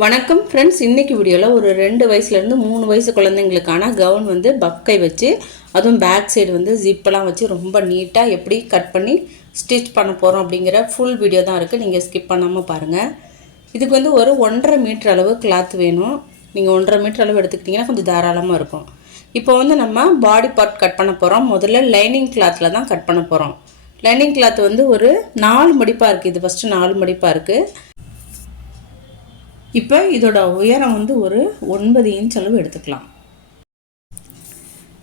வணக்கம் ஃப்ரெண்ட்ஸ். இன்றைக்கி வீடியோவில் ஒரு 2 வயசுலேருந்து 3 வயசு குழந்தைங்களுக்கான கவுன் வந்து பக்கை வச்சு, அதுவும் பேக் சைடு வந்து ஜிப்பெல்லாம் வச்சு ரொம்ப நீட்டாக எப்படி கட் பண்ணி ஸ்டிச் பண்ண போகிறோம் அப்படிங்கிற ஃபுல் வீடியோ தான் இருக்குது. நீங்கள் ஸ்கிப் பண்ணாமல் பாருங்கள். இதுக்கு வந்து ஒரு 1.5 மீட்டர் அளவு கிளாத் வேணும். நீங்கள் 1.5 மீட்டர் அளவு எடுத்துக்கிட்டிங்கன்னா கொஞ்சம் தாராளமாக இருக்கும். இப்போ வந்து நம்ம பாடி பார்ட் கட் பண்ண போகிறோம். முதல்ல லைனிங் கிளாத்தில் தான் கட் பண்ண போகிறோம். லைனிங் கிளாத் வந்து ஒரு 4 மடிப்பாக இருக்குது. இது ஃபஸ்ட்டு 4 மடிப்பாக இருக்குது. இப்போ இதோட உயரம் வந்து ஒரு 9 இன்ச் அளவு எடுத்துக்கலாம்.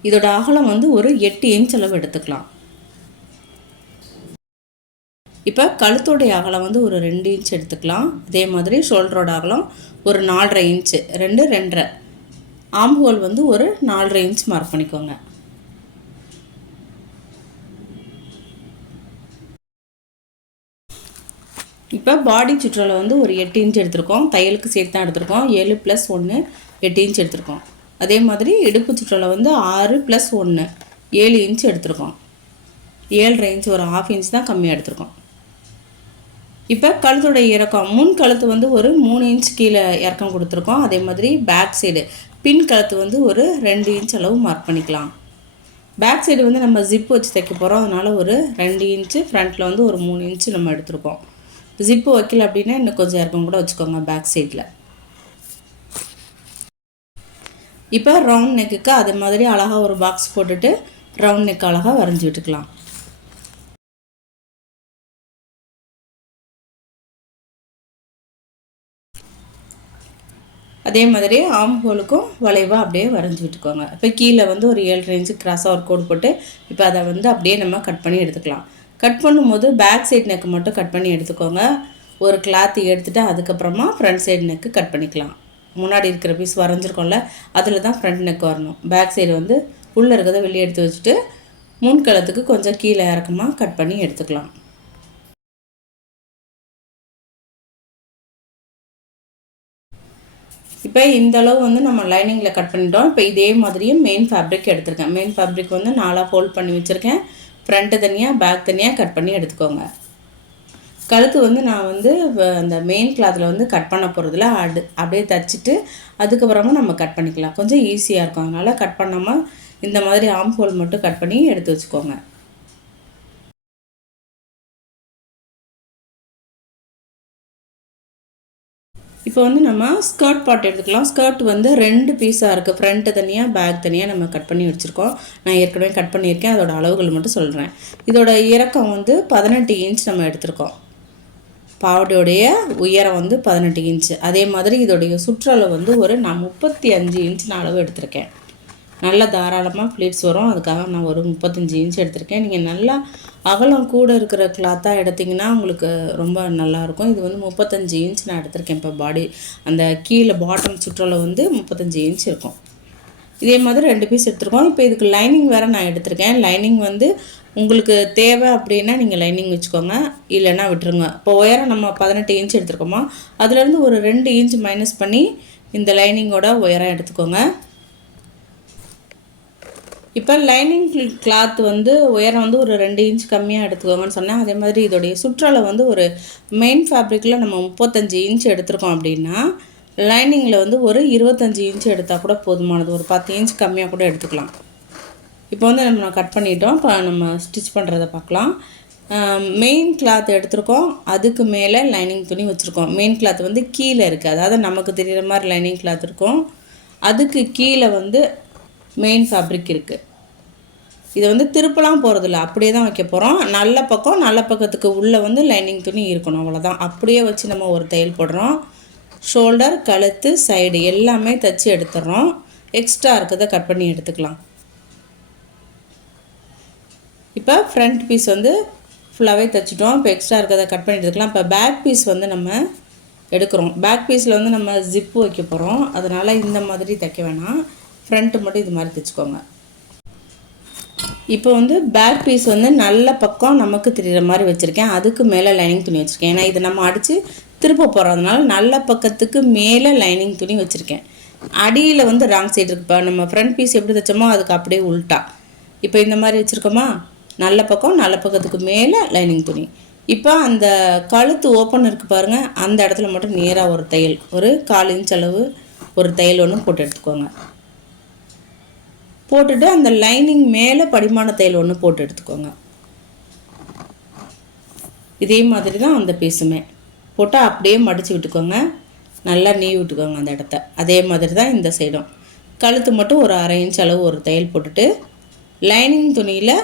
இதோட அகலம் வந்து ஒரு 8 இன்ச் அளவு எடுத்துக்கலாம். இப்போ கழுத்தோடைய அகலம் வந்து ஒரு 2 இன்ச் எடுத்துக்கலாம். அதே மாதிரி ஷோல்டரோட அகலம் ஒரு 4.5 இன்ச்சு, 2.5. ஆம் ஹோல் வந்து ஒரு 4.5 இன்ச் மார்க் பண்ணிக்கோங்க. இப்போ பாடி சுற்றளவு வந்து ஒரு 8 இன்ச் எடுத்திருக்கோம். தையலுக்கு சேர்த்து தான் எடுத்திருக்கோம். 7 + 1 8 இன்ச் எடுத்திருக்கோம். அதே மாதிரி இடுப்பு சுற்றளவு வந்து 6 + 1 7 இன்ச் எடுத்திருக்கோம். 7.5 இன்ச், ஒரு 1/2 இன்ச் தான் கம்மியாக எடுத்திருக்கோம். இப்போ கழுத்தோட இறக்கம், முன் கழுத்து வந்து ஒரு 3 இன்ச் கீழே இறக்கம் கொடுத்துருக்கோம். அதே மாதிரி பேக் சைடு பின் கழுத்து வந்து ஒரு 2 இன்ச் அளவு மார்க் பண்ணிக்கலாம். பேக் சைடு வந்து நம்ம ஜிப்பு வச்சு தைக்க போகிறோம். அதனால் ஒரு 2 இன்ச்சு, ஃப்ரண்ட்டில் வந்து ஒரு 3 இன்ச்சு நம்ம எடுத்திருக்கோம். ஜிப்பு வைக்கல அப்படின்னா இன்னும் கொஞ்சம் இறக்கம் கூட வச்சுக்கோங்க பேக் சைடில். இப்போ ரவுண்ட் நெக்குக்கு அதே மாதிரி அழகாக ஒரு பாக்ஸ் போட்டுட்டு ரவுண்ட் நெக் அழகாக வரைஞ்சி விட்டுக்கலாம். அதே மாதிரி ஆம் ஹோலுக்கும் வளைவாக அப்படியே வரைஞ்சி விட்டுக்கோங்க. இப்போ கீழே வந்து ஒரு 7.5 இன்ச்சு கிராஸாக ஒரு கோடு போட்டு இப்போ அதை வந்து அப்படியே நம்ம கட் பண்ணி எடுத்துக்கலாம். கட் பண்ணும்போது பேக் சைடு நெக்கு மட்டும் கட் பண்ணி எடுத்துக்கோங்க. ஒரு கிளாத் எடுத்துகிட்டு அதுக்கப்புறமா ஃப்ரண்ட் சைடு நெக்கு கட் பண்ணிக்கலாம். முன்னாடி இருக்கிற பீஸ் வரைஞ்சிருக்கோம்ல, அதில் தான் ஃப்ரண்ட் நெக் வரணும். பேக் சைடு வந்து உள்ளே இருக்கிறத வெளியே எடுத்து வச்சுட்டு முன்கழுத்துக்கு கொஞ்சம் கீழே இறக்கமாக கட் பண்ணி எடுத்துக்கலாம். இப்போ இந்த அளவு வந்து நம்ம லைனிங்கில் கட் பண்ணிட்டோம். இப்போ இதே மாதிரியும் மெயின் ஃபேப்ரிக் எடுத்திருக்கேன். மெயின் ஃபேப்ரிக் வந்து 4 ஃபோல்ட் பண்ணி வச்சுருக்கேன். ஃப்ரண்ட்டு தனியாக பேக் தனியாக கட் பண்ணி எடுத்துக்கோங்க. கழுத்து வந்து நான் வந்து அந்த மெயின் கிளாத்தில் வந்து கட் பண்ண போகிறதுல அப்படியே தைச்சிட்டு அதுக்கப்புறமா நம்ம கட் பண்ணிக்கலாம். கொஞ்சம் ஈஸியாக இருக்கும். அதனால் கட் பண்ணாமல் இந்த மாதிரி ஆம் ஹோல் மட்டும் கட் பண்ணி எடுத்து வச்சுக்கோங்க. இப்போ வந்து நம்ம ஸ்கர்ட் பார்ட் எடுத்துக்கலாம். ஸ்கர்ட் வந்து 2 பீஸாக இருக்குது. ஃப்ரண்ட்டு தனியாக பேக் தனியாக நம்ம கட் பண்ணி வச்சுருக்கோம். நான் ஏற்கனவே கட் பண்ணியிருக்கேன். அதோட அளவுகள் மட்டும் சொல்கிறேன். இதோட இறக்கம் வந்து 18 இன்ச் நம்ம எடுத்திருக்கோம். பாவாடையோடைய உயரம் வந்து 18 இன்ச்சு. அதே மாதிரி இதோடைய சுற்றளவு வந்து நான் 35 இன்ச் நான் அளவு எடுத்திருக்கேன். நல்லா தாராளமாக ஃப்ளீட்ஸ் வரும். அதுக்காக நான் ஒரு 35 இன்ச் எடுத்திருக்கேன். நீங்கள் நல்லா அகலம் கூட இருக்கிற கிளாத்தாக எடுத்திங்கன்னா உங்களுக்கு ரொம்ப நல்லாயிருக்கும். இது வந்து 35 இன்ச் நான் எடுத்திருக்கேன். இப்போ பாடி அந்த கீழே பாட்டம் சுற்றளவு வந்து 35 இன்ச் இருக்கும். இதே மாதிரி 2 பீஸ் எடுத்துருக்கோம். இப்போ இதுக்கு லைனிங் வேறு நான் எடுத்திருக்கேன். லைனிங் வந்து உங்களுக்கு தேவை அப்படின்னா நீங்கள் லைனிங் வச்சுக்கோங்க, இல்லைன்னா விட்டுருங்க. இப்போ உயரம் நம்ம 18 இன்ச் எடுத்துருக்கோமா, அதுலேருந்து ஒரு 2 இன்ச் மைனஸ் பண்ணி இந்த லைனிங்கோட உயரம் எடுத்துக்கோங்க. இப்போ லைனிங் கிளாத் வந்து உயரம் வந்து ஒரு 2 இன்ச் கம்மியாக எடுத்துக்கோங்கன்னு சொன்னேன். அதே மாதிரி இதோடைய சுற்றளவு வந்து ஒரு மெயின் ஃபேப்ரிக்கில் நம்ம 35 இன்ச் எடுத்துருக்கோம் அப்படின்னா லைனிங்கில் வந்து ஒரு 25 இன்ச் எடுத்தால் கூட போதுமானது. ஒரு 10 இன்ச் கம்மியாக கூட எடுத்துக்கலாம். இப்போ வந்து நம்ம கட் பண்ணிட்டோம். இப்போ நம்ம ஸ்டிச் பண்ணுறதை பார்க்கலாம். மெயின் கிளாத் எடுத்துருக்கோம். அதுக்கு மேலே லைனிங் துணி வச்சுருக்கோம். மெயின் கிளாத் வந்து கீழே இருக்குது. அதாவது நமக்கு தெரிகிற மாதிரி லைனிங் கிளாத் இருக்கும். அதுக்கு கீழே வந்து மெயின் ஃபேப்ரிக் இருக்குது. இதை வந்து திருப்பலாம் போகிறதில்ல, அப்படியே தான் வைக்க போகிறோம். நல்ல பக்கத்துக்கு உள்ளே வந்து லைனிங் துணி இருக்கணும், அவ்வளோதான். அப்படியே வச்சு நம்ம ஒரு தையல் போடுறோம். ஷோல்டர், கழுத்து, சைடு எல்லாமே தைச்சி எடுத்துடுறோம். எக்ஸ்ட்ரா இருக்கிறத கட் பண்ணி எடுத்துக்கலாம். இப்போ ஃப்ரண்ட் பீஸ் வந்து ஃபுல்லாகவே தைச்சிட்டோம். இப்போ எக்ஸ்ட்ரா இருக்கிறத கட் பண்ணி எடுத்துக்கலாம். இப்போ பேக் பீஸ் வந்து நம்ம எடுக்கிறோம். பேக் பீஸில் வந்து நம்ம ஜிப்பு வைக்க போகிறோம். அதனால் இந்த மாதிரி தைக்க வேணாம், ஃப்ரண்ட்டு மட்டும் இது மாதிரி தைச்சிக்கோங்க. இப்போ வந்து பேக் பீஸ் வந்து நல்ல பக்கம் நமக்கு தெரிகிற மாதிரி வச்சுருக்கேன். அதுக்கு மேலே லைனிங் துணி வச்சுருக்கேன். ஏன்னா இதை நம்ம அடித்து திருப்ப போகிறதுனால நல்ல பக்கத்துக்கு மேலே லைனிங் துணி வச்சுருக்கேன். அடியில் வந்து ராங் சைடு இருக்குது. இப்போ நம்ம ஃப்ரண்ட் பீஸ் எப்படி தைச்சோமோ அதுக்கு அப்படியே உள்ட்டா இப்போ இந்த மாதிரி வச்சுருக்கோமா, நல்ல பக்கத்துக்கு மேலே லைனிங் துணி. இப்போ அந்த கழுத்து ஓப்பன் இருக்குது பாருங்கள், அந்த இடத்துல மட்டும் நேராக ஒரு தையல், ஒரு 1/4 இன்ச் அளவு ஒரு தையல் ஒன்று போட்டு எடுத்துக்கோங்க. போட்டுட்டு அந்த லைனிங் மேலே படிமான தையல் ஒன்று போட்டு எடுத்துக்கோங்க. இதே மாதிரி தான் அந்த பீஸுமே போட்டு அப்படியே மடித்து விட்டுக்கோங்க. நல்லா நீவி விட்டுக்கோங்க அந்த இடத்த. அதே மாதிரி தான் இந்த சைடும் கழுத்து மட்டும் ஒரு 1/2 இன்ச் அளவு ஒரு தையல் போட்டுட்டு லைனிங் துணியில்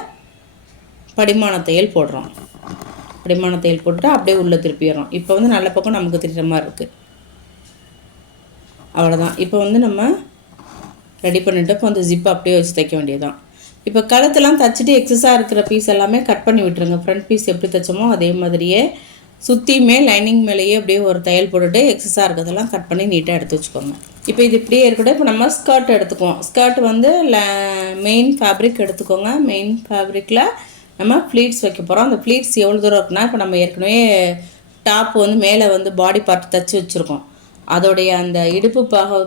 படிமான தையல் போடுறோம். படிமான தையல் போட்டுட்டு அப்படியே உள்ளே திருப்பிடுறோம். இப்போ வந்து நல்ல பக்கம் நமக்கு தெரிகிற மாதிரி இருக்குது. அவ்வளோதான். இப்போ வந்து நம்ம ரெடி பண்ணிவிட்டு இப்போ வந்து ஜிப்பை அப்படியே வச்சு தைக்க வேண்டியதுதான். இப்போ கழுத்தெல்லாம் தைச்சிட்டு எக்ஸஸாக இருக்கிற பீஸ் எல்லாமே கட் பண்ணி விட்டுருங்க. ஃப்ரண்ட் பீஸ் எப்படி தைச்சோமோ அதே மாதிரியே சுற்றியுமே லைனிங் மேலேயே அப்படியே ஒரு தையல் போட்டுட்டு எக்ஸஸாக இருக்கிறதெல்லாம் கட் பண்ணி நீட்டாக எடுத்து வச்சுக்கோங்க. இப்போ இது இப்படியே இருக்கட்டும். இப்போ நம்ம ஸ்கர்ட் எடுத்துக்குவோம். ஸ்கர்ட் வந்து மெயின் ஃபேப்ரிக் எடுத்துக்கோங்க. மெயின் ஃபேப்ரிக்கில் நம்ம ஃப்ளீட்ஸ் வைக்க போகிறோம். அந்த ஃப்ளீட்ஸ் எவ்வளோ தூரம் இருக்குன்னா, இப்போ நம்ம ஏற்கனவே டாப் வந்து மேலே வந்து பாடி பார்ட் தைச்சி வச்சுருக்கோம். அதோடைய அந்த இடுப்பு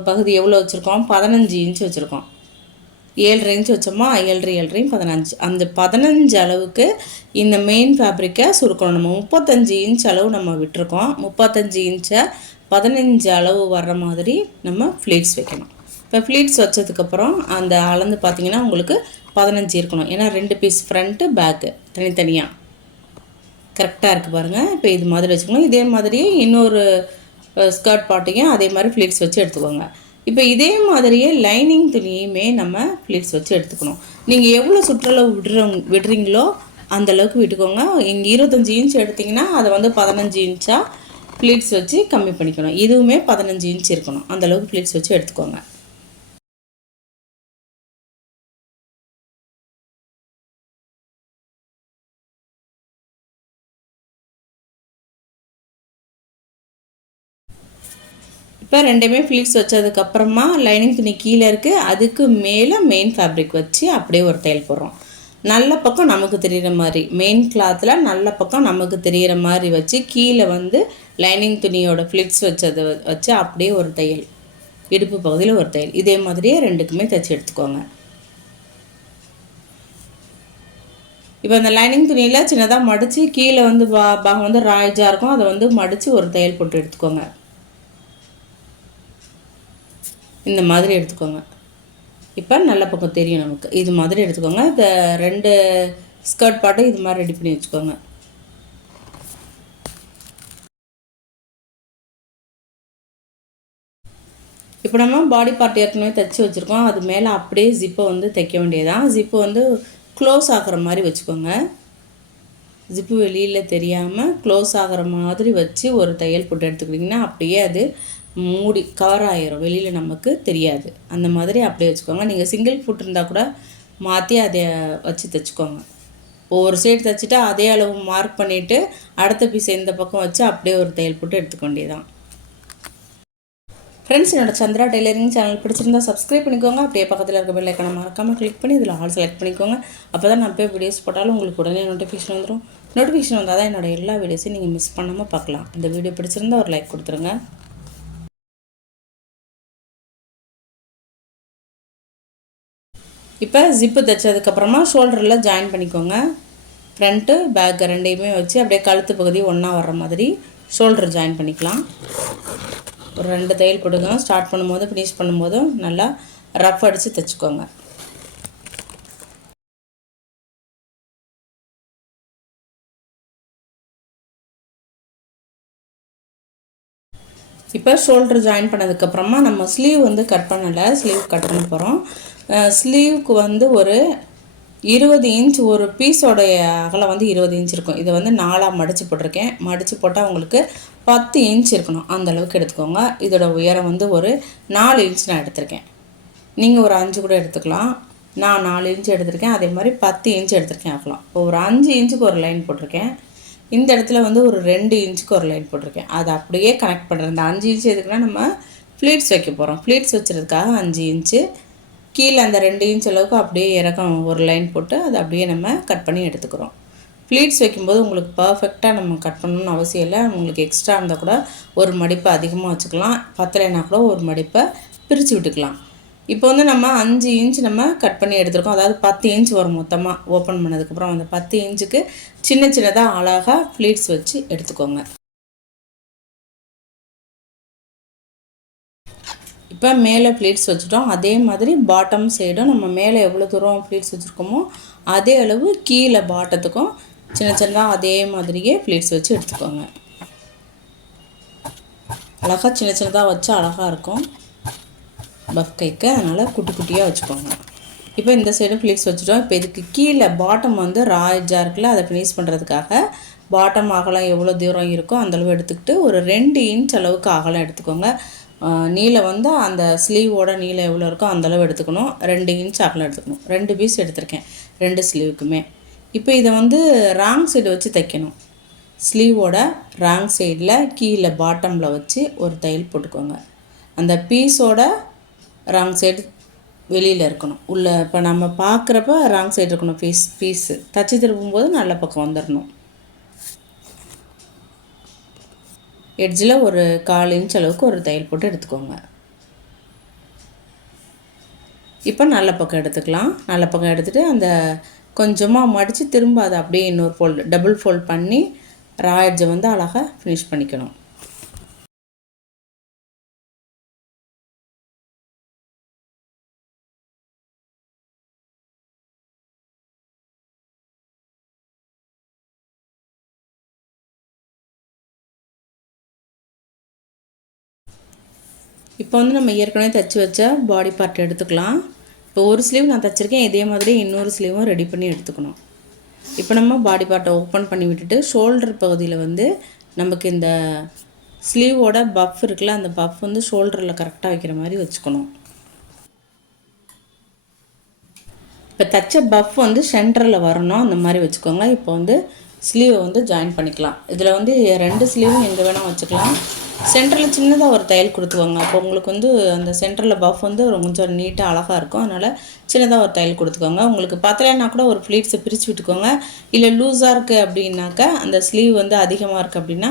பகுதி எவ்வளோ வச்சுருக்கோம்? 15 இன்ச் வச்சுருக்கோம். 7.5 இன்ச் வச்சோமா, 7.5 15. அந்த 15 அளவுக்கு இந்த மெயின் ஃபேப்ரிக்கை சுருக்கணும். நம்ம 35 இன்ச் அளவு நம்ம விட்டுருக்கோம். 35 இன்ச்சை 15 அளவு வர்ற மாதிரி நம்ம ஃப்ளீட்ஸ் வைக்கணும். இப்போ ஃப்ளீட்ஸ் வச்சதுக்கப்புறம் அந்த அளந்து பார்த்திங்கன்னா உங்களுக்கு 15 இருக்கணும். ஏன்னா 2 பீஸ் ஃப்ரண்ட்டு பேக்கு தனித்தனியாக கரெக்டாக இருக்குது பாருங்கள். இப்போ இது மாதிரி வச்சுக்கணும். இதே மாதிரி இன்னொரு ஸ்கர்ட் பாட்டையும் அதே மாதிரி ஃப்ளீட்ஸ் வச்சு எடுத்துக்கோங்க. இப்போ இதே மாதிரியே லைனிங் துணியுமே நம்ம ஃப்ளீட்ஸ் வச்சு எடுத்துக்கணும். நீங்கள் எவ்வளோ சுற்றளவு விடுறீங்களோ அந்தளவுக்கு விட்டுக்கோங்க. இங்கே 25 இன்ச் எடுத்திங்கன்னா அதை வந்து 15 இன்ச்சாக ஃப்ளீட்ஸ் வச்சு கம்மி பண்ணிக்கணும். இதுவுமே 15 இன்ச் இருக்கணும். அந்தளவுக்கு ஃப்ளீட்ஸ் வச்சு எடுத்துக்கோங்க. இப்போ ரெண்டுமே ஃப்ளீட்ஸ் வச்சதுக்கப்புறமா லைனிங் துணி கீழே இருக்குது, அதுக்கு மேலே மெயின் ஃபேப்ரிக் வச்சு அப்படியே ஒரு தையல் போடுறோம். நல்ல பக்கம் நமக்கு தெரிகிற மாதிரி மெயின் கிளாத்தில் நல்ல பக்கம் நமக்கு தெரிகிற மாதிரி வச்சு கீழே வந்து லைனிங் துணியோட ஃப்ளீட்ஸ் வச்சதை வச்சு அப்படியே ஒரு தையல், இடுப்பு பகுதியில் ஒரு தையல். இதே மாதிரியே ரெண்டுக்குமே தைச்சி எடுத்துக்கோங்க. இப்போ அந்த லைனிங் துணியில் சின்னதாக மடித்து கீழே வந்து பாகம் வந்து ராய்ஜாக இருக்கும், அதை வந்து மடித்து ஒரு தையல் போட்டு எடுத்துக்கோங்க. இந்த மாதிரி எடுத்துக்கோங்க. இப்போ நல்ல பக்கம் தெரியும் நமக்கு. இது மாதிரி எடுத்துக்கோங்க. இந்த 2 ஸ்கர்ட் பாட்டும் இது மாதிரி ரெடி பண்ணி வச்சுக்கோங்க. இப்போ நம்ம பாடி பார்ட் ஏற்கனவே தைச்சி வச்சுருக்கோம். அது மேலே அப்படியே ஜிப்பை வந்து தைக்க வேண்டியதான். ஜிப்பு வந்து க்ளோஸ் ஆகிற மாதிரி வச்சுக்கோங்க. ஜிப்பு வெளியில் தெரியாமல் க்ளோஸ் ஆகிற மாதிரி வச்சு ஒரு தையல் போட்டு எடுத்துக்கிட்டிங்கன்னா அப்படியே அது மூடி கவர் ஆகிரும், வெளியில் நமக்கு தெரியாது. அந்த மாதிரி அப்படியே வச்சுக்கோங்க. நீங்கள் சிங்கிள் ஃபுட் இருந்தால் கூட மாற்றி அதை வச்சு தைச்சிக்கோங்க. ஒரு சைடு தைச்சிட்டா அதே அளவு மார்க் பண்ணிவிட்டு அடுத்த பீஸ் இந்த பக்கம் வச்சு அப்படியே ஒரு தையல் போட்டு எடுத்துக்க வேண்டியதான். ஃப்ரெண்ட்ஸ், என்னோட சந்திரா டெய்லரிங் சேனல் பிடிச்சிருந்தா சப்ஸ்கிரைப் பண்ணிக்கோங்க. அப்படியே பக்கத்தில் இருக்க பெல் ஐக்கானை மறக்காமல் கிளிக் பண்ணி இதில் ஆல் செலக்ட் பண்ணிக்கோங்க. அப்போ தான் நான் போய் வீடியோஸ் போட்டாலும் உங்களுக்கு உடனே நோட்டிஃபிகேஷன் வந்துடும். நோட்டிஃபிகேஷன் வந்தால் தான் என்னோடய எல்லா வீடியோஸையும் நீங்கள் மிஸ் பண்ணாமல் பார்க்கலாம். இந்த வீடியோ பிடிச்சிருந்தா ஒரு லைக் கொடுத்துருங்க. இப்போ ஜிப்பு தைச்சதுக்கப்புறமா ஷோல்டரில் ஜாயின் பண்ணிக்கோங்க. ஃப்ரண்ட்டு பேக் ரெண்டையுமே வச்சு அப்படியே கழுத்து பகுதி ஒன்றா வர்ற மாதிரி ஷோல்டர் ஜாயின் பண்ணிக்கலாம். ஒரு 2 தையல் போட்டுக்கோங்க. ஸ்டார்ட் பண்ணும்போது ஃபினிஷ் பண்ணும்போதும் நல்லா ரஃப் அடித்து தைச்சிக்கோங்க. இப்போ ஷோல்டர் ஜாயின் பண்ணதுக்கப்புறமா நம்ம ஸ்லீவ் வந்து கட் பண்ணலை, ஸ்லீவ் கட் பண்ண போகிறோம். ஸ்லீவுக்கு வந்து ஒரு 20 இன்ச் ஒரு பீஸோடைய அகலம் வந்து 20 இன்ச் இருக்கும். இதை வந்து 4ஆக மடித்து போட்டிருக்கேன். மடித்து போட்டால் உங்களுக்கு 10 இன்ச் இருக்கணும். அந்தளவுக்கு எடுத்துக்கோங்க. இதோட உயரம் வந்து ஒரு 4 இன்ச் நான் எடுத்திருக்கேன். நீங்கள் ஒரு 5 கூட எடுத்துக்கலாம். நான் 4 இன்ச் எடுத்திருக்கேன். அதே மாதிரி 10 இன்ச் எடுத்திருக்கேன் அகலம். இப்போ ஒரு 5 இன்ச்சுக்கு ஒரு லைன் போட்டிருக்கேன். இந்த இடத்துல வந்து ஒரு 2 இன்ச்சுக்கு ஒரு லைன் போட்டிருக்கேன். அதை அப்படியே கனெக்ட் பண்ணுறேன். இந்த 5 இன்ச் எதுக்குன்னா நம்ம ஃப்ளீட்ஸ் வைக்க போகிறோம். ஃப்ளீட்ஸ் வச்சுறதுக்காக 5 இன்ச்சு கீழே அந்த 2 இன்ச் அளவுக்கு அப்படியே இறக்கம் ஒரு லைன் போட்டு அதை அப்படியே நம்ம கட் பண்ணி எடுத்துக்கிறோம். ஃப்ளீட்ஸ் வைக்கும்போது உங்களுக்கு பர்ஃபெக்டாக நம்ம கட் பண்ணணும்னு அவசியம் இல்லை. உங்களுக்கு எக்ஸ்ட்ரா இருந்தால் கூட ஒரு மடிப்பை அதிகமாக வச்சுக்கலாம். பத்தலைன்னா கூட ஒரு மடிப்பை பிரித்து விட்டுக்கலாம். இப்போ வந்து நம்ம 5 இன்ச் நம்ம கட் பண்ணி எடுத்துருக்கோம். அதாவது 10 இன்ச் வரும் மொத்தமாக ஓப்பன் பண்ணதுக்கப்புறம். அந்த 10 இன்ச்சுக்கு சின்ன சின்னதாக அழகாக ஃப்ளீட்ஸ் வச்சு எடுத்துக்கோங்க. இப்போ மேலே ஃப்ளீட்ஸ் வச்சுட்டோம். அதே மாதிரி பாட்டம் சைடும் நம்ம மேலே எவ்வளோ தூரம் ஃப்ளீட்ஸ் வச்சுருக்கோமோ அதே அளவு கீழே பாட்டத்துக்கும் சின்ன சின்னதாக அதே மாதிரியே ஃப்ளீட்ஸ் வச்சு எடுத்துக்கோங்க. அழகாக சின்ன சின்னதாக வச்சு அழகாக இருக்கும் பஃப் கைக்கு, அதனால் குட்டி குட்டியாக வச்சுக்கோங்க. இப்போ இந்த சைடு ஃப்ளீட்ஸ் வச்சுட்டோம். இப்போ இதுக்கு கீழே பாட்டம் வந்து ரா எட்ஜாக இருக்குல்ல, அதை ஃபினிஷ் பண்ணுறதுக்காக பாட்டம் அகலம் எவ்வளோ தூரம் இருக்கோ அந்தளவு எடுத்துக்கிட்டு ஒரு 2 இன்ச் அளவுக்கு அகலம் எடுத்துக்கோங்க. நீளம் வந்து அந்த ஸ்லீவோட நீளம் எவ்வளோ இருக்கோ அந்தளவு எடுத்துக்கணும். 2 இன்ச் அகலம் எடுத்துக்கணும். 2 பீஸ் எடுத்திருக்கேன் 2 ஸ்லீவுக்குமே. இப்போ இதை வந்து ராங் சைடு வச்சு தைக்கணும். ஸ்லீவோட ராங் சைடில் கீழே பாட்டமில் வச்சு ஒரு தையல் போட்டுக்கோங்க. அந்த பீஸோட ராங் சைடு வெளியில் இருக்கணும். உள்ளே இப்போ நம்ம பார்க்குறப்ப ராங் சைடு இருக்கணும். பீஸு தச்சு திருப்பும்போது நல்ல பக்கம் வந்துடணும். எட்ஜில் ஒரு 1/4 இன்ச் அளவுக்கு ஒரு தையல் போட்டு எடுத்துக்கோங்க. இப்போ நல்ல பக்கம் எடுத்துக்கலாம். நல்ல பக்கம் எடுத்துகிட்டு அந்த கொஞ்சமாக மடித்து திரும்ப அதை அப்படியே இன்னொரு ஃபோல்டு டபுள் ஃபோல்ட் பண்ணி ரா எட்ஜை வந்து அழகாக ஃபினிஷ் பண்ணிக்கணும். இப்போ வந்து நம்ம ஏற்கனவே தைச்சி வச்ச பாடி பார்ட் எடுத்துக்கலாம். இப்போ ஒரு ஸ்லீவ் நான் தைச்சிருக்கேன். இதே மாதிரி இன்னொரு ஸ்லீவும் ரெடி பண்ணி எடுத்துக்கணும். இப்போ நம்ம பாடி பார்ட்டை ஓப்பன் பண்ணி விட்டுட்டு ஷோல்டர் பகுதியில் வந்து நமக்கு இந்த ஸ்லீவோட பஃப் இருக்குல்ல, அந்த பஃப் வந்து ஷோல்டரில் கரெக்டாக வைக்கிற மாதிரி வச்சுக்கணும். இப்போ தைச்ச பஃப் வந்து சென்டரில் வரணும், அந்த மாதிரி வச்சுக்கோங்க. இப்போ வந்து ஸ்லீவை வந்து ஜாயின் பண்ணிக்கலாம். இதில் வந்து 2 ஸ்லீவும் எங்கே வேணால் வச்சுக்கலாம். சென்டரில் சின்னதாக ஒரு தையல் கொடுத்துக்கோங்க. அப்போ உங்களுக்கு வந்து அந்த சென்டரில் பஃப் வந்து கொஞ்சம் நீட்டாக அழகாக இருக்கும். அதனால் சின்னதாக ஒரு தையல் கொடுத்துக்கோங்க. உங்களுக்கு பத்தலைன்னா கூட ஒரு ஃப்ளீட்ஸை பிரித்து விட்டுக்கோங்க. இல்லை லூஸாக இருக்குது அப்படின்னாக்கா, அந்த ஸ்லீவ் வந்து அதிகமாக இருக்குது அப்படின்னா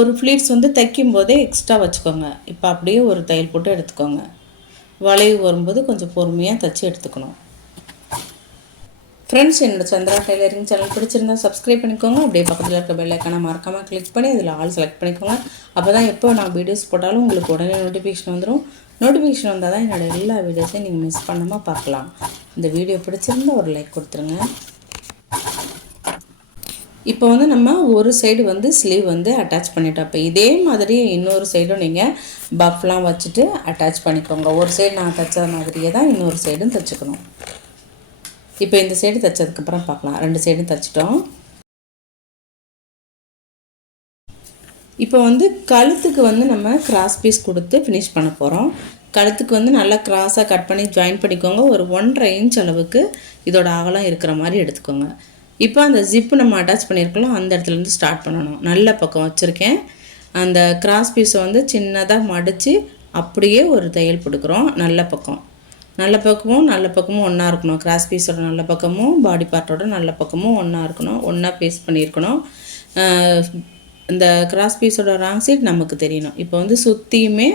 ஒரு ஃப்ளீட்ஸ் வந்து தைக்கும் போதே எக்ஸ்ட்ரா வச்சுக்கோங்க. இப்போ அப்படியே ஒரு தையல் போட்டு எடுத்துக்கோங்க. வளைவு வரும்போது கொஞ்சம் பொறுமையாக தைச்சி எடுத்துக்கணும். ஃப்ரெண்ட்ஸ், என்னோட சந்திரா டெய்லரிங் சேனல் பிடிச்சிருந்தா சப்ஸ்கிரைப் பண்ணிக்கோங்க. அப்படியே பக்கத்தில் இருக்க பெல் ஐக்கானை மறக்காமல் கிளிக் பண்ணி அதில் ஆல் செலக்ட் பண்ணிக்கோங்க. அப்போ தான் எப்போ நான் வீடியோஸ் போட்டாலும் உங்களுக்கு உடனே நோட்டிஃபிகேஷன் வந்துடும். நோட்டிஃபிகேஷன் வந்தால் தான் என்னோடய எல்லா வீடியோஸையும் நீங்கள் மிஸ் பண்ணாமல் பார்க்கலாம். இந்த வீடியோ பிடிச்சிருந்தா ஒரு லைக் கொடுத்துருங்க. இப்போ வந்து நம்ம ஒரு சைடு வந்து ஸ்லீவ் வந்து அட்டாச் பண்ணிட்டோம். இப்போ இதே மாதிரி இன்னொரு சைடும் நீங்கள் பஃப்லாம் வச்சுட்டு அட்டாச் பண்ணிக்கோங்க. ஒரு சைடு நான் தைச்ச மாதிரியே தான் இன்னொரு சைடும் தைச்சிக்கணும். இப்போ இந்த சைடு தைச்சதுக்கப்புறம் பார்க்கலாம். 2 சைடும் தைச்சிட்டோம். இப்போ வந்து கழுத்துக்கு வந்து நம்ம கிராஸ் பீஸ் கொடுத்து ஃபினிஷ் பண்ண போகிறோம். கழுத்துக்கு வந்து நல்லா கிராஸாக கட் பண்ணி ஜாயின் பண்ணிக்கோங்க. ஒரு 1.5 இன்ச் அளவுக்கு இதோட அகலம் இருக்கிற மாதிரி எடுத்துக்கோங்க. இப்போ அந்த ஜிப்பு நம்ம அட்டாச் பண்ணியிருக்கலாம், அந்த இடத்துலேருந்து ஸ்டார்ட் பண்ணணும். நல்ல பக்கம் வச்சுருக்கேன். அந்த கிராஸ் பீஸை வந்து சின்னதாக மடித்து அப்படியே ஒரு தையல் போட்டுக்கிறோம். நல்ல பக்கமும் ஒன்றா இருக்கணும். கிராஸ் பீஸோட நல்ல பக்கமும் பாடி பார்ட்டோட நல்ல பக்கமும் ஒன்றா இருக்கணும். ஒன்றா பேஸ்ட் பண்ணியிருக்கணும். இந்த கிராஸ் பீஸோட ராங் சைடு நமக்கு தெரியணும். இப்போ வந்து சுற்றியுமே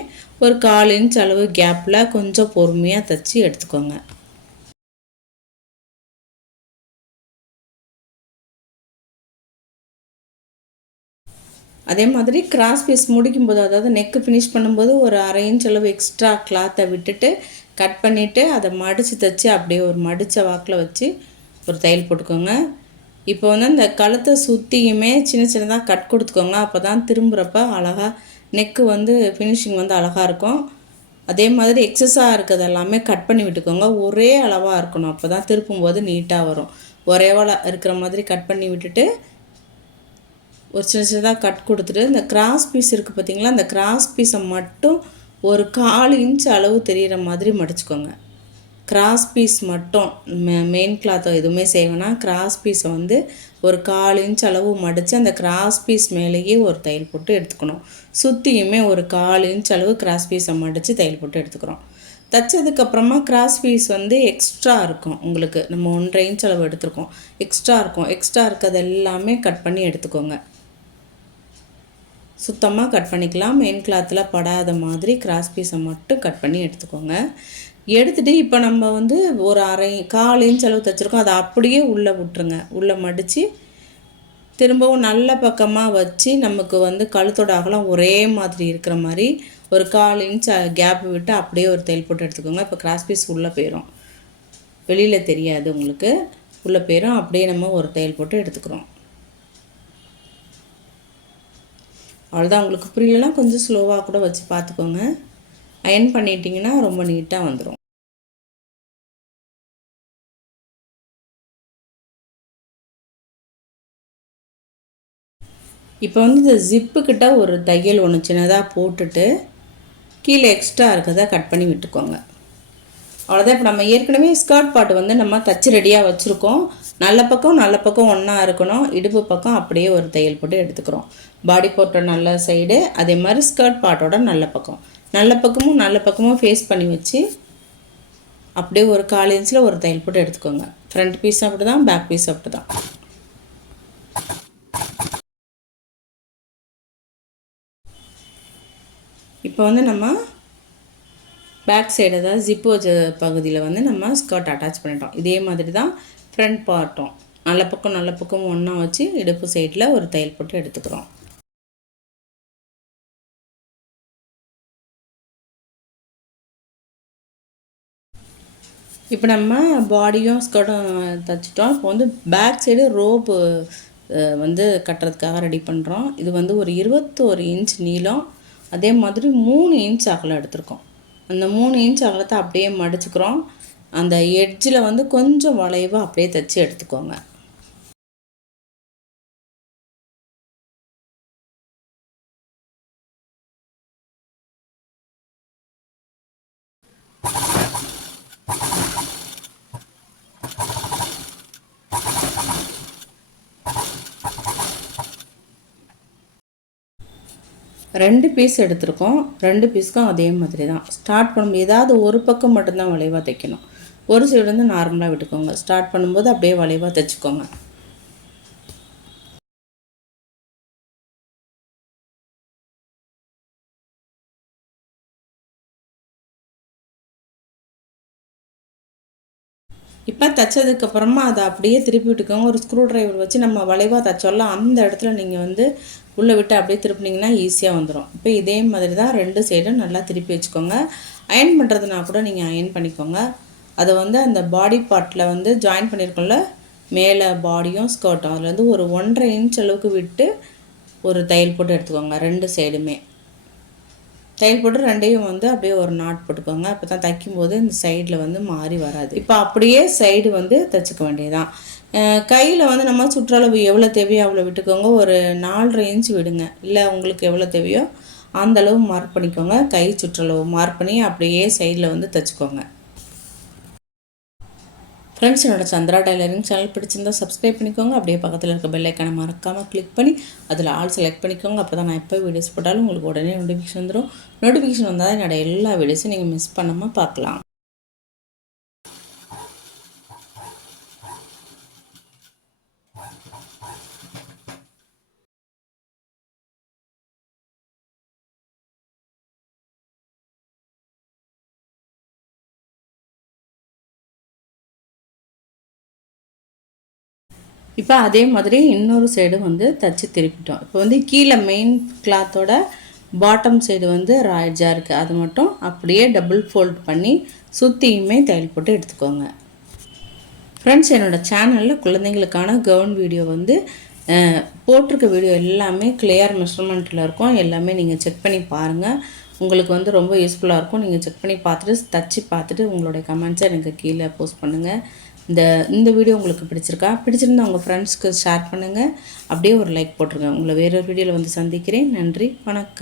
ஒரு 1/4 இன்ச் அளவு கேப்பில் கொஞ்சம் பொறுமையாக தைச்சி எடுத்துக்கோங்க. அதே மாதிரி கிராஸ் பீஸ் முடிக்கும்போது, அதாவது நெக்கு ஃபினிஷ் பண்ணும்போது ஒரு 1/2 இன்ச் அளவு எக்ஸ்ட்ரா கிளாத்தை விட்டுட்டு கட் பண்ணிவிட்டு அதை மடித்து தைச்சி அப்படியே ஒரு மடித்த வாக்கில் வச்சு ஒரு தையல் போட்டுக்கோங்க. இப்போ வந்து அந்த கழுத்தை சுற்றியுமே சின்ன சின்னதாக கட் கொடுத்துக்கோங்க. அப்போ தான் திரும்புகிறப்ப அழகாக நெக்கு வந்து ஃபினிஷிங் வந்து அழகாக இருக்கும். அதே மாதிரி எக்ஸஸாக இருக்கிறது எல்லாமே கட் பண்ணி விட்டுக்கோங்க. ஒரே அளவாக இருக்கணும். அப்போ தான் திருப்பும்போது நீட்டாக வரும். ஒரே இருக்கிற மாதிரி கட் பண்ணி விட்டுட்டு ஒரு சின்ன சின்னதாக கட் கொடுத்துட்டு இந்த கிராஸ் பீஸ் இருக்குது பார்த்திங்களா, அந்த கிராஸ் பீஸை மட்டும் ஒரு 1/4 இன்ச் அளவு தெரிகிற மாதிரி மடிச்சுக்கோங்க. கிராஸ் பீஸ் மட்டும், மெயின் கிளாத்தோ எதுவுமே செய்வேன்னா கிராஸ் பீஸை வந்து ஒரு 1/4 இன்ச் அளவு மடித்து அந்த கிராஸ் பீஸ் மேலேயே ஒரு தையல் போட்டு எடுத்துக்கணும். சுற்றியுமே ஒரு 1/4 இன்ச் அளவு கிராஸ் பீஸை மடித்து தையல் போட்டு எடுத்துக்கிறோம். தைச்சதுக்கப்புறமா கிராஸ் பீஸ் வந்து எக்ஸ்ட்ரா இருக்கும். உங்களுக்கு நம்ம 1.5 இன்ச் அளவு எடுத்துருக்கோம். எக்ஸ்ட்ரா இருக்கிறது எல்லாமே கட் பண்ணி எடுத்துக்கோங்க. சுத்தமாக கட் பண்ணிக்கலாம். மெயின் கிளாத்தில் படாத மாதிரி கிராஸ் பீஸை மட்டும் கட் பண்ணி எடுத்துக்கோங்க. எடுத்துகிட்டு இப்போ நம்ம வந்து ஒரு கால் இன்ச் அளவு தைச்சிருக்கோம், அதை அப்படியே உள்ளே விட்டுருங்க. உள்ளே மடித்து திரும்பவும் நல்ல பக்கமாக வச்சு நமக்கு வந்து கழுத்தோட அகலம் ஒரே மாதிரி இருக்கிற மாதிரி ஒரு 1/4 இன்ச் கேப் விட்டு அப்படியே ஒரு தையல் போட்டு எடுத்துக்கோங்க. இப்போ கிராஸ் பீஸ் உள்ளே போயிடும், வெளியில் தெரியாது உங்களுக்கு, உள்ளே போயிடும். அப்படியே நம்ம ஒரு தையல் போட்டு எடுத்துக்கிறோம். அவ்வளோதான். உங்களுக்கு புரியலன்னா கொஞ்சம் ஸ்லோவாக கூட வச்சு பார்த்துக்கோங்க. அயர்ன் பண்ணிட்டீங்கன்னா ரொம்ப நீட்டாக வந்துடும். இப்போ வந்து இந்த ஜிப்புக்கிட்ட ஒரு தையல் ஒன்று சின்னதாக போட்டுட்டு கீழே எக்ஸ்ட்ரா இருக்கிறத கட் பண்ணி விட்டுக்கோங்க. அவ்வளோதான். இப்போ நம்ம ஏற்கனவே ஸ்கர்ட் பார்ட் வந்து நம்ம தச்சு ரெடியாக வச்சுருக்கோம். நல்ல பக்கம் ஒன்றா இருக்கணும். இடுப்பு பக்கம் அப்படியே ஒரு தையல் போட்டு எடுத்துக்கிறோம். பாடி போட்டோட நல்ல சைடு, அதே மாதிரி ஸ்கர்ட் பார்ட்டோட நல்ல பக்கமும் ஃபேஸ் பண்ணி வச்சு அப்படியே ஒரு 1/4 இன்ச்சில் ஒரு தையல் போட்டு எடுத்துக்கோங்க. ஃப்ரண்ட் பீஸ் அப்படி தான், பேக் பீஸ் அப்படி தான். இப்போ வந்து நம்ம பேக் சைடு, அதாவது ஜிப்பு வச்ச பகுதியில் வந்து நம்ம ஸ்கர்ட் அட்டாச் பண்ணிட்டோம். இதே மாதிரி தான் ஃப்ரண்ட் பார்ட்டும் நல்ல பக்கம் ஒன்றா வச்சு இடுப்பு சைடில் ஒரு தையல் போட்டு எடுத்துக்கிறோம். இப்போ நம்ம பாடியும் ஸ்கர்ட்டும் தைச்சிட்டோம். இப்போ வந்து பேக் சைடு ரோப்பு வந்து கட்டுறதுக்காக ரெடி பண்ணுறோம். இது வந்து ஒரு 21 இன்ச் நீளம், அதே மாதிரி 3 இன்ச் அகலம் எடுத்திருக்கோம். அந்த 3 இன்ச் அகலத்தை அப்படியே மடிச்சுக்கிறோம். அந்த எட்ஜில் வந்து கொஞ்சம் வளைவாக அப்படியே தைச்சி எடுத்துக்கோங்க. ரெண்டு பீஸ் எடுத்திருக்கோம். 2 பீஸ்க்கும் அதே மாதிரி தான் ஸ்டார்ட் பண்ணும்போது ஏதாவது ஒரு பக்கம் மட்டும்தான் வளைவாக தைக்கணும். ஒரு சைடு வந்து நார்மலாக விட்டுக்கோங்க. ஸ்டார்ட் பண்ணும்போது அப்படியே வளைவாக தைச்சிக்கோங்க. இப்போ தைச்சதுக்கப்புறமா அதை அப்படியே திருப்பி விட்டுக்கோங்க. ஒரு ஸ்க்ரூ ட்ரைவர் வச்சு நம்ம வளைவாக தைச்சோம்ல, அந்த இடத்துல நீங்கள் வந்து உள்ளே விட்டு அப்படியே திருப்பினீங்கன்னா ஈஸியாக வந்துடும். இப்போ இதே மாதிரி தான் 2 சைடும் நல்லா திருப்பி வச்சுக்கோங்க. அயர்ன் பண்ணுறதுனா கூட நீங்கள் அயர்ன் பண்ணிக்கோங்க. அதை வந்து அந்த பாடி பார்ட்டில் வந்து ஜாயின் பண்ணியிருக்கோம்ல, மேலே பாடியும் ஸ்கர்ட்டும், அதில் வந்து ஒரு 1.5 இன்ச் அளவுக்கு விட்டு ஒரு தையல் போட்டு எடுத்துக்கோங்க. 2 சைடுமே தையல் போட்டு 2யும் வந்து அப்படியே ஒரு நாட் போட்டுக்கோங்க. அப்போ தான் தைக்கும்போது இந்த சைடில் வந்து மாறி வராது. இப்போ அப்படியே சைடு வந்து தைச்சிக்க வேண்டியதுதான். கையில் வந்து நம்ம சுற்றளவு எவ்வளோ தேவையோ அவ்வளோ விட்டுக்கோங்க. ஒரு 4.5 இன்ச் விடுங்க. இல்லை உங்களுக்கு எவ்வளோ தேவையோ அந்தளவு மார்க் பண்ணிக்கோங்க. கை சுற்றளவு மார்க் பண்ணி அப்படியே சைடில் வந்து தைச்சிக்கோங்க. ஃப்ரெண்ட்ஸ், என்னோட சந்திரா டைலரிங் சேனல் பிடிச்சிருந்தால் சப்ஸ்கிரைப் பண்ணிக்கோங்க. அப்படியே பக்கத்தில் இருக்க பெல் ஐக்கானை மறக்காமல் கிளிக் பண்ணி அதில் ஆல் செலக்ட் பண்ணிக்கோங்க. அப்போ தான் நான் எப்போ வீடியோஸ் போட்டாலும் உங்களுக்கு உடனே நோட்டிஃபிகேஷன் வந்துடும். நோட்டிஃபிகேஷன் வந்தால் தான் என்னோட எல்லா வீடியோஸும் நீங்கள் மிஸ் பண்ணாமல் பார்க்கலாம். இப்போ அதே மாதிரி இன்னொரு சைடு வந்து தைச்சி திருப்பிட்டோம். இப்போ வந்து கீழே மெயின் கிளாத்தோட பாட்டம் சைடு வந்து ராய்ஜாக இருக்குது, அது மட்டும் அப்படியே டபுள் ஃபோல்ட் பண்ணி சுற்றியுமே தையல் போட்டு எடுத்துக்கோங்க. ஃப்ரெண்ட்ஸ், என்னோடய சேனலில் குழந்தைங்களுக்கான கவுன் வீடியோ வந்து போட்டிருக்க வீடியோ எல்லாமே கிளியர் மெஷர்மெண்ட்டில் இருக்கும். எல்லாமே நீங்கள் செக் பண்ணி பாருங்கள். உங்களுக்கு வந்து ரொம்ப யூஸ்ஃபுல்லாக இருக்கும். நீங்கள் செக் பண்ணி பார்த்துட்டு தச்சு பார்த்துட்டு உங்களுடைய கமெண்ட்ஸை எனக்கு கீழே போஸ்ட் பண்ணுங்கள். இந்த வீடியோ உங்களுக்கு பிடிச்சிருந்தா உங்கள் ஃப்ரெண்ட்ஸ்க்கு ஷேர் பண்ணுங்கள். அப்படியே ஒரு லைக் போட்டுருங்க. உங்களை வேறொரு வீடியோவில் வந்து சந்திக்கிறேன். நன்றி, வணக்கம்.